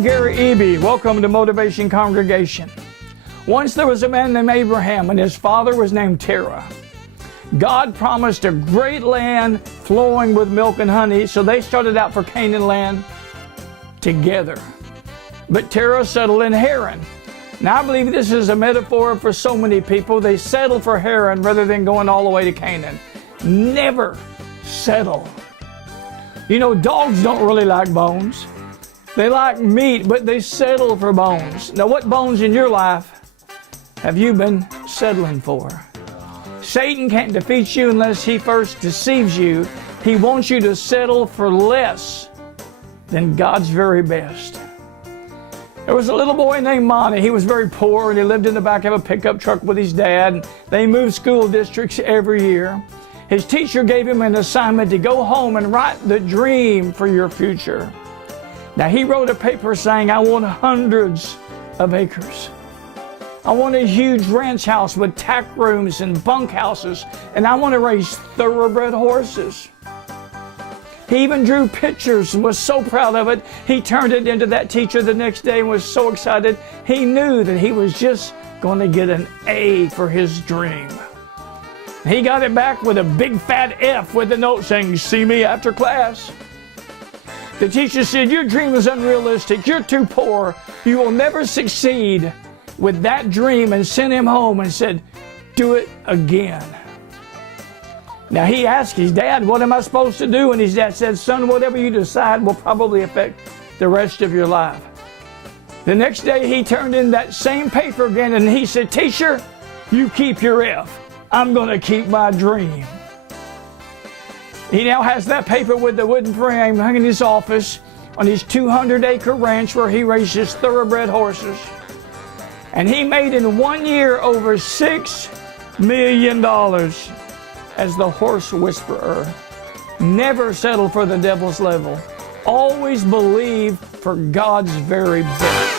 I'm Gary Eby. Welcome to Motivation Congregation. Once there was a man named Abraham, and his father was named Terah. God promised a great land flowing with milk and honey, so they started out for Canaan land together. But Terah settled in Haran. Now I believe this is a metaphor for so many people. They settle for Haran rather than going all the way to Canaan. Never settle. You know, dogs don't really like bones. They like meat, but they settle for bones. Now, what bones in your life have you been settling for? Satan can't defeat you unless he first deceives you. He wants you to settle for less than God's very best. There was a little boy named Monty. He was very poor, and he lived in the back of a pickup truck with his dad. They moved school districts every year. His teacher gave him an assignment to go home and write the dream for your future. Now, he wrote a paper saying, I want hundreds of acres. I want a huge ranch house with tack rooms and bunk houses, and I want to raise thoroughbred horses. He even drew pictures and was so proud of it, he turned it into that teacher the next day and was so excited. He knew that he was just going to get an A for his dream. He got it back with a big fat F with a note saying, see me after class. The teacher said, your dream is unrealistic. You're too poor. You will never succeed with that dream, and sent him home and said, do it again. Now he asked his dad, what am I supposed to do? And his dad said, son, whatever you decide will probably affect the rest of your life. The next day he turned in that same paper again and he said, teacher, you keep your F. I'm going to keep my dream. He now has that paper with the wooden frame hung in his office on his 200-acre ranch where he raises thoroughbred horses. And he made in 1 year over $6 million as the horse whisperer. Never settle for the devil's level. Always believe for God's very best.